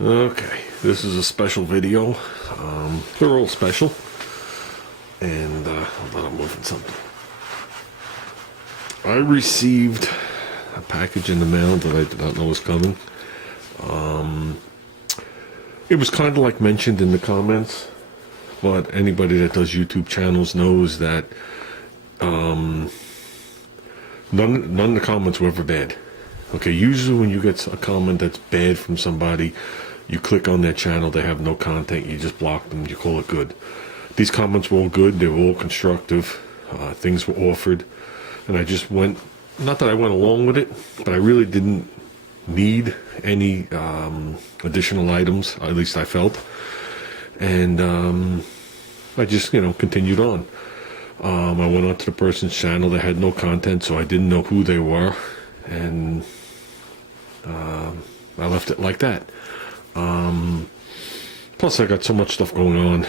Okay, this is a special video. They're all special. And hold on, I'm moving something. I received a package in the mail that I did not know was coming. It was kind of like mentioned in the comments, but anybody that does YouTube channels knows that none of the comments were ever bad. Okay, usually when you get a comment that's bad from somebody, you click on their channel, they have no content, you just block them, you call it good. These comments were all good, they were all constructive, things were offered, and I just went, not that I went along with it, but I really didn't need any additional items, at least I felt, and I just, continued on. I went onto the person's channel, they had no content, so I didn't know who they were, and I left it like that. Plus I got so much stuff going on,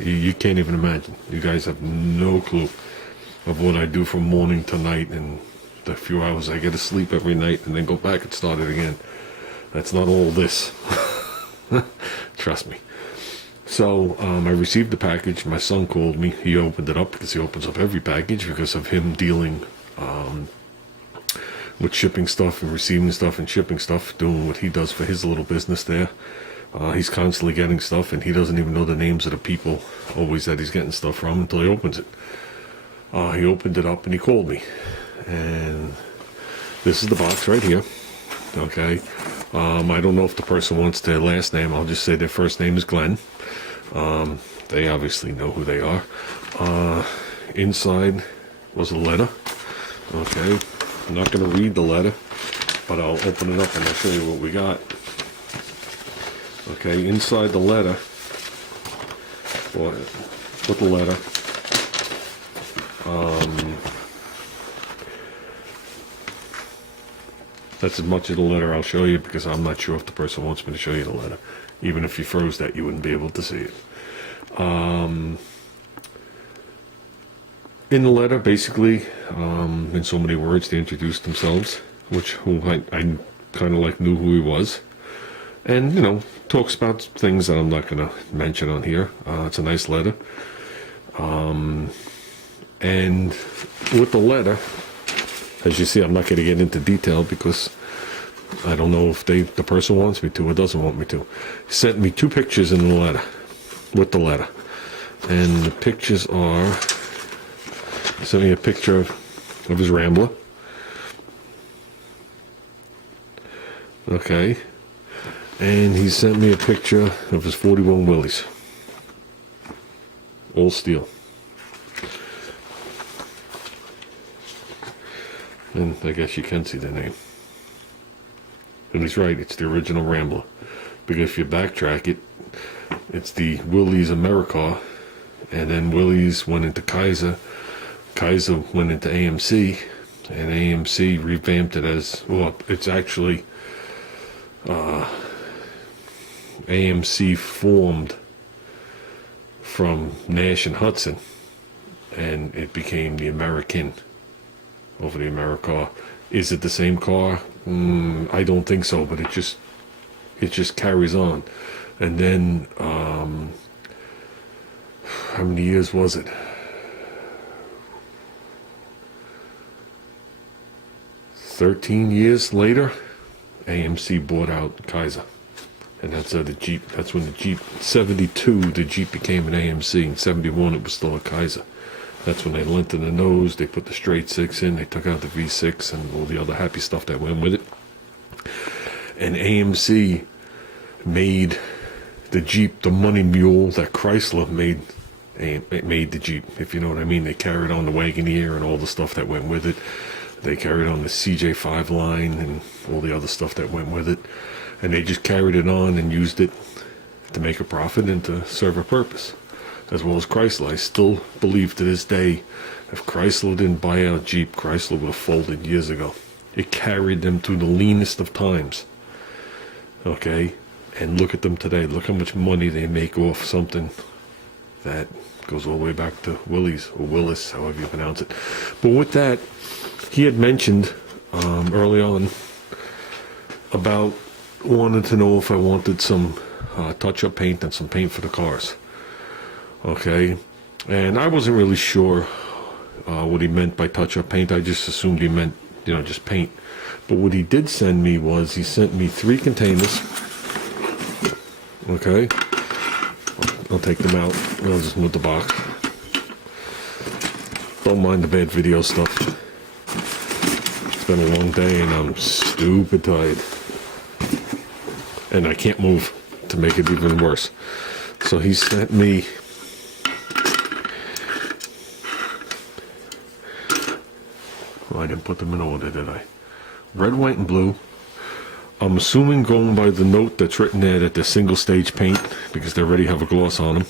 you can't even imagine. You guys have no clue of what I do from morning to night, and the few hours I get to sleep every night and then go back and start it again. That's not all this. Trust me. So I received the package. My son called me. He opened it up because he opens up every package because of him dealing with shipping stuff and receiving stuff and shipping stuff, doing what he does for his little business there. He's constantly getting stuff, and he doesn't even know the names of the people always that he's getting stuff from until he opens it. He opened it up and he called me. And this is the box right here. Okay. I don't know if the person wants their last name. I'll just say their first name is Glenn. They obviously know who they are. Inside was a letter. Okay. I'm not going to read the letter, but I'll open it up and I'll show you what we got. Okay, inside the letter, with the letter, that's as much of the letter I'll show you, because I'm not sure if the person wants me to show you the letter. Even if you froze that, you wouldn't be able to see it. In the letter, basically, in so many words, they introduced themselves, who I kind of like knew who he was. And, talks about things that I'm not going to mention on here. It's a nice letter. And with the letter, as you see, I'm not going to get into detail because I don't know if the person wants me to or doesn't want me to. He sent me 2 pictures in the letter, with the letter. And the pictures are, he sent me a picture of his Rambler. Okay. And he sent me a picture of his 41 Willys. All steel. And I guess you can see the name. And he's right, it's the original Rambler. Because if you backtrack it, it's the Willys America, and then Willys went into Kaiser. Kaiser went into AMC, and AMC revamped it as, well, it's actually AMC formed from Nash and Hudson, and it became the American over the America. Is it the same car? I don't think so, but it just carries on. And then how many years was it? 13 years later, AMC bought out Kaiser. And that's the Jeep. That's when the Jeep, 72, the Jeep became an AMC. In 71, it was still a Kaiser. That's when they lengthened the nose, they put the straight 6 in, they took out the V6 and all the other happy stuff that went with it. And AMC made the Jeep the money mule that Chrysler made the Jeep, if you know what I mean. They carried on the Wagoneer and all the stuff that went with it. They carried on the CJ5 line and all the other stuff that went with it. And they just carried it on and used it to make a profit and to serve a purpose, as well as Chrysler. I still believe to this day, if Chrysler didn't buy out Jeep, Chrysler would have folded years ago. It carried them through the leanest of times. Okay? And look at them today. Look how much money they make off something that goes all the way back to Willys, or Willis, however you pronounce it. But with that, he had mentioned early on about wanted to know if I wanted some touch-up paint and some paint for the cars. Okay, and I wasn't really sure what he meant by touch-up paint. I just assumed he meant, just paint. But what he did send me was, he sent me 3 containers. Okay, I'll take them out. I'll just move the box. Don't mind the bad video stuff. It's been a long day and I'm stupid tired. And I can't move to make it even worse. So he sent me I didn't put them in order, did I? Red, white, and blue. I'm assuming, going by the note that's written there, that they're single stage paint because they already have a gloss on them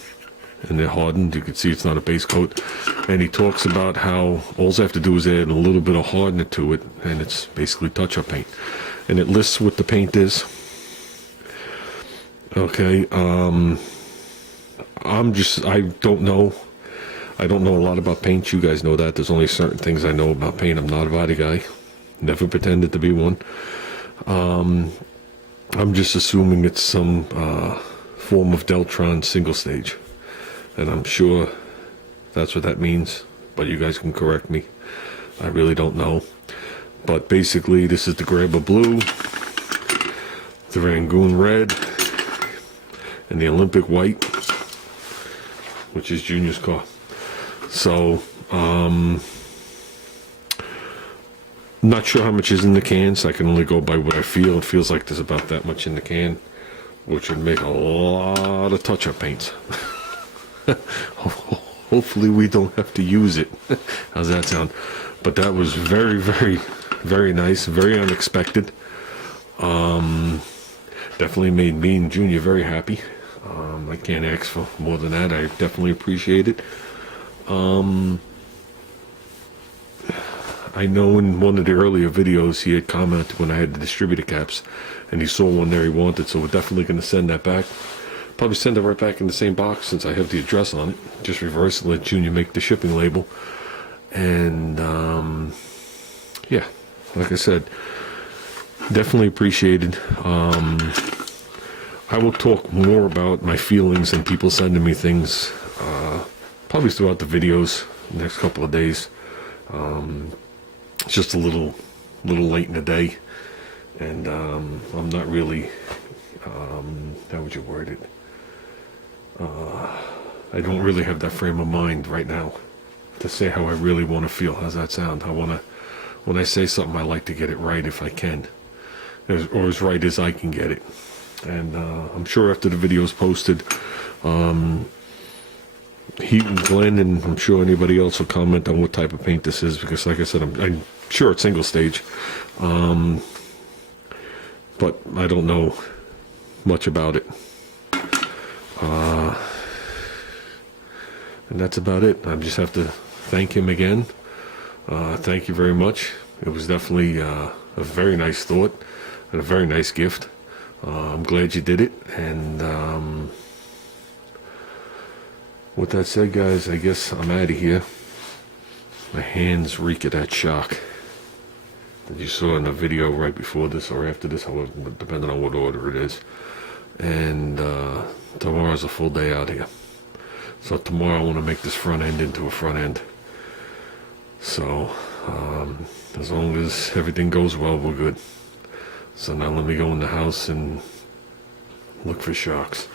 and they're hardened. You can see it's not a base coat. And he talks about how all I have to do is add a little bit of hardener to it, and it's basically touch-up paint. And it lists what the paint is. Okay, I don't know. I don't know a lot about paint. You guys know that. There's only certain things I know about paint. I'm not a body guy. Never pretended to be one. I'm just assuming it's some form of Deltron single stage. And I'm sure that's what that means. But you guys can correct me. I really don't know. But basically, this is the Grabber Blue, the Rangoon Red, and the Olympic White, which is Junior's car. So, not sure how much is in the can, so I can only go by what I feel. It feels like there's about that much in the can, which would make a lot of touch-up paints. Hopefully we don't have to use it. How's that sound? But that was very, very, very nice, very unexpected. Definitely made me and Junior very happy. I can't ask for more than that. I definitely appreciate it. I know in one of the earlier videos he had commented when I had the distributor caps, and he saw one there he wanted, so we're definitely going to send that back. Probably send it right back in the same box since I have the address on it. Just reverse and let Junior make the shipping label. And yeah, like I said, definitely appreciated. I will talk more about my feelings and people sending me things probably throughout the videos the next couple of days. It's just a little late in the day, and I'm not really how would you word it? I don't really have that frame of mind right now to say how I really want to feel. How's that sound? When I say something, I like to get it right if I can, or as right as I can get it. And I'm sure after the video is posted, Heat and Glenn, and I'm sure anybody else will comment on what type of paint this is, because like I said, I'm sure it's single stage, but I don't know much about it. And that's about it. I just have to thank him again. Thank you very much. It was definitely a very nice thought and a very nice gift. I'm glad you did it. And with that said, guys, I guess I'm out of here. My hands reek of that shock that you saw in the video right before this or after this, however, depending on what order it is. And tomorrow's a full day out here. So tomorrow I want to make this front end into a front end. So as long as everything goes well, we're good. So now let me go in the house and look for shocks.